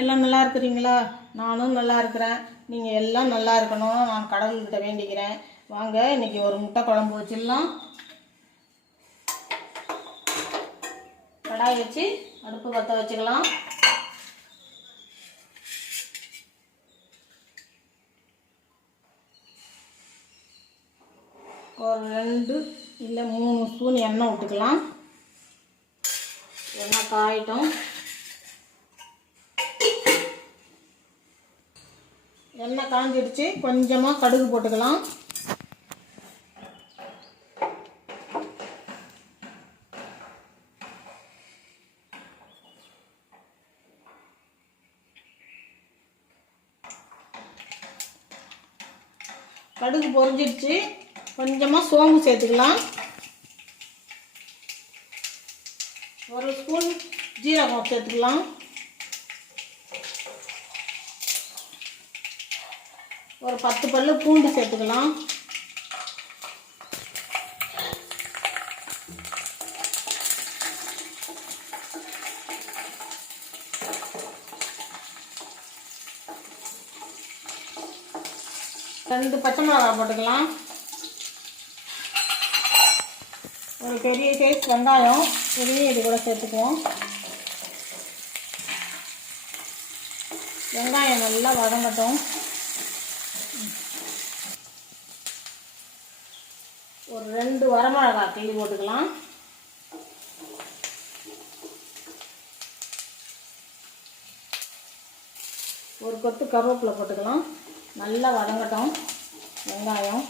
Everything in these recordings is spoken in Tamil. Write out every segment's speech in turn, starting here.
எல்லாம் நல்லா இருக்கிறீங்களா? நானும் நல்லா இருக்கிறேன். நீங்கள் எல்லாம் நல்லா இருக்கணும் நான் கடவுள்கிட்ட வேண்டிக்கிறேன். வாங்க இன்றைக்கி ஒரு முட்டை குழம்பு வச்சிடலாம். கடாய் வச்சு அடுப்பு பற்ற வச்சுக்கலாம். ஒரு 2 இல்லை 3 ஸ்பூன் எண்ணெய் விட்டுக்கலாம். எண்ணெய் காயட்டும். எண்ணெய் காஞ்சிடுச்சு. கொஞ்சமாக கடுகு போட்டுக்கலாம். கடுகு பொரிஞ்சிடுச்சு. கொஞ்சமாக சோம்பு சேர்த்துக்கலாம். 1 ஸ்பூன் ஜீரகம் சேர்த்துக்கலாம். ஒரு 10 பல்லு பூண்டு சேர்த்துக்கலாம். ரெண்டு பச்சை மிளகாய் போட்டுக்கலாம். ஒரு பெரிய சைஸ் வெங்காயம் இதையும் இது கூட சேர்த்துக்குவோம். வெங்காயம் நல்லா வதங்கட்டும். ஒரு 2 வரமிளகாய் கிள்ளி போட்டுக்கலாம். ஒரு கொத்து கருவேப்பிலை போட்டுக்கலாம். நல்லா வதங்கட்டும் வெங்காயம்.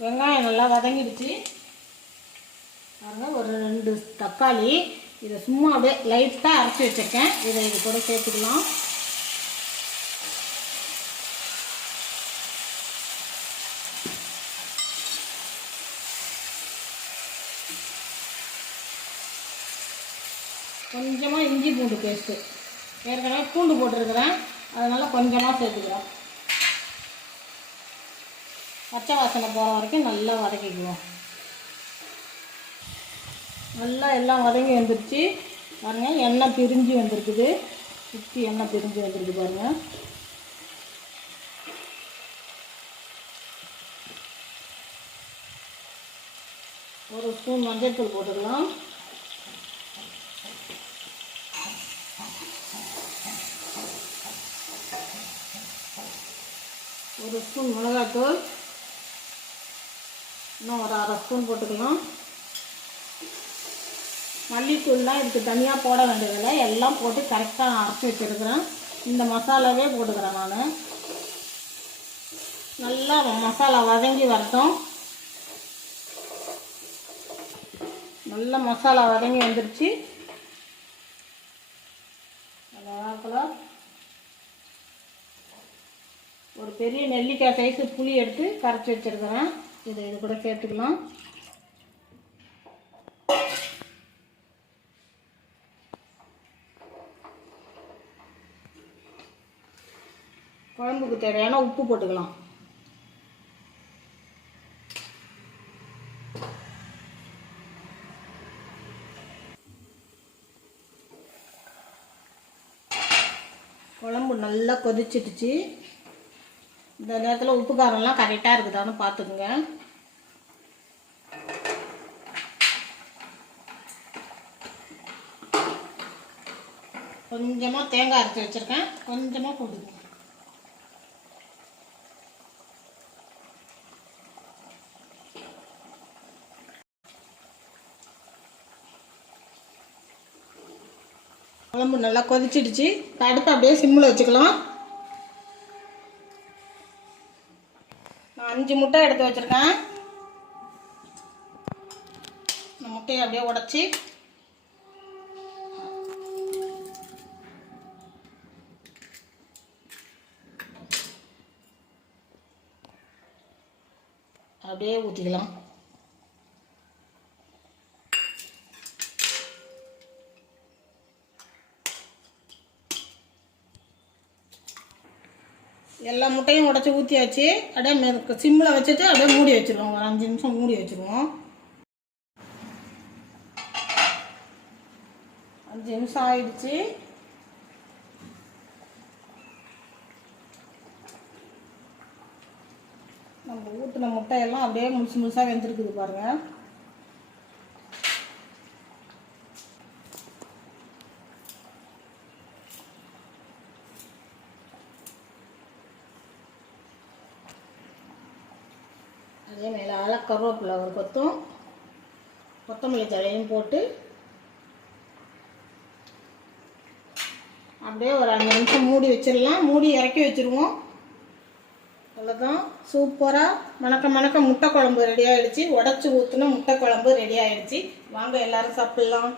வெங்காயம் நல்லா வதங்கிடுச்சு. பாருங்கள், ஒரு 2 தக்காளி இதை சும்மா அப்படியே லைட்டாக அரைச்சி வச்சுருக்கேன். இதை இது கூட சேர்த்துக்கலாம். கொஞ்சமாக இஞ்சி பூண்டு பேஸ்ட்டு, ஏற்கனவே பூண்டு போட்டிருக்கிறேன், அதனால் கொஞ்சமாக சேர்த்துக்கிறேன். பச்சை வாசனை போகிற வரைக்கும் நல்லா வதக்கிக்குவோம். நல்லா எல்லாம் வதங்கி வந்துடுச்சு. பாருங்கள், எண்ணெய் பிரிஞ்சு வந்திருக்குது. சுற்றி எண்ணெய் பிரிஞ்சு வந்திருக்கு பாருங்கள். ஒரு ஸ்பூன் மஞ்சள் தூள் போட்டுக்கலாம். ஒரு ஸ்பூன் மிளகாத்தூள், இன்னும் ஒரு 1/2 ஸ்பூன் போட்டுக்கலாம். மல்லித்தூள்லாம் இதுக்கு தனியாக போட வேண்டியதில்லை, எல்லாம் போட்டு கரெக்டாக அரைச்சி வச்சுருக்கிறேன். இந்த மசாலாவே போட்டுக்கிறேன் நான். நல்லா மசாலா வதங்கி வரட்டும். நல்லா மசாலா வதங்கி வந்துடுச்சு. அதான் ஒரு பெரிய நெல்லிக்காய் சைஸு புளி எடுத்து கரைச்சி வச்சுருக்கிறேன். இதை இது கூட சேர்த்துக்கலாம். குழம்புக்கு தேவையான உப்பு போட்டுக்கலாம். குழம்பு நல்லா கொதிச்சிடுச்சு. இந்த நேரத்தில் உப்பு காரம்லாம் கரெக்டாக இருக்குதான்னு பார்த்துக்குங்க. கொஞ்சமாக தேங்காய் அரைச்சி வச்சுருக்கேன், கொஞ்சமாக போட்டுக்கோங்க. குழம்பு நல்லா கொதிச்சிடுச்சு. அடுத்து அப்படியே சிம்மில் வச்சுக்கலாம். நான் 5 முட்டை எடுத்து வச்சுருக்கேன். இந்த முட்டையை அப்படியே உடச்சி அப்படியே ஊற்றிக்கலாம். எல்லா முட்டையும் உடச்சி ஊற்றியாச்சு. அப்படியே சிம்மில் வச்சுட்டு அப்படியே மூடி வச்சுருவோம். ஒரு 5 நிமிஷம் மூடி வச்சுருவோம். 5 நிமிஷம் ஆயிடுச்சு. நம்ம ஊற்றின முட்டையெல்லாம் அப்படியே முழுசு முழுசாக வெந்திருக்குது பாருங்கள். அதே மேலே கருவேப்பிலை ஒரு கொத்தும் கொத்தமல்லி தழையும் போட்டு அப்படியே ஒரு 5 நிமிஷம் மூடி வச்சிடலாம். மூடி இறக்கி வச்சுருவோம். அவ்வளோதான், சூப்பராக மணக்க முட்டை குழம்பு ரெடி ஆகிடுச்சு. உடச்சி ஊற்றின முட்டை குழம்பு ரெடி ஆகிடுச்சு. வாங்க எல்லோரும் சாப்பிட்லாம்.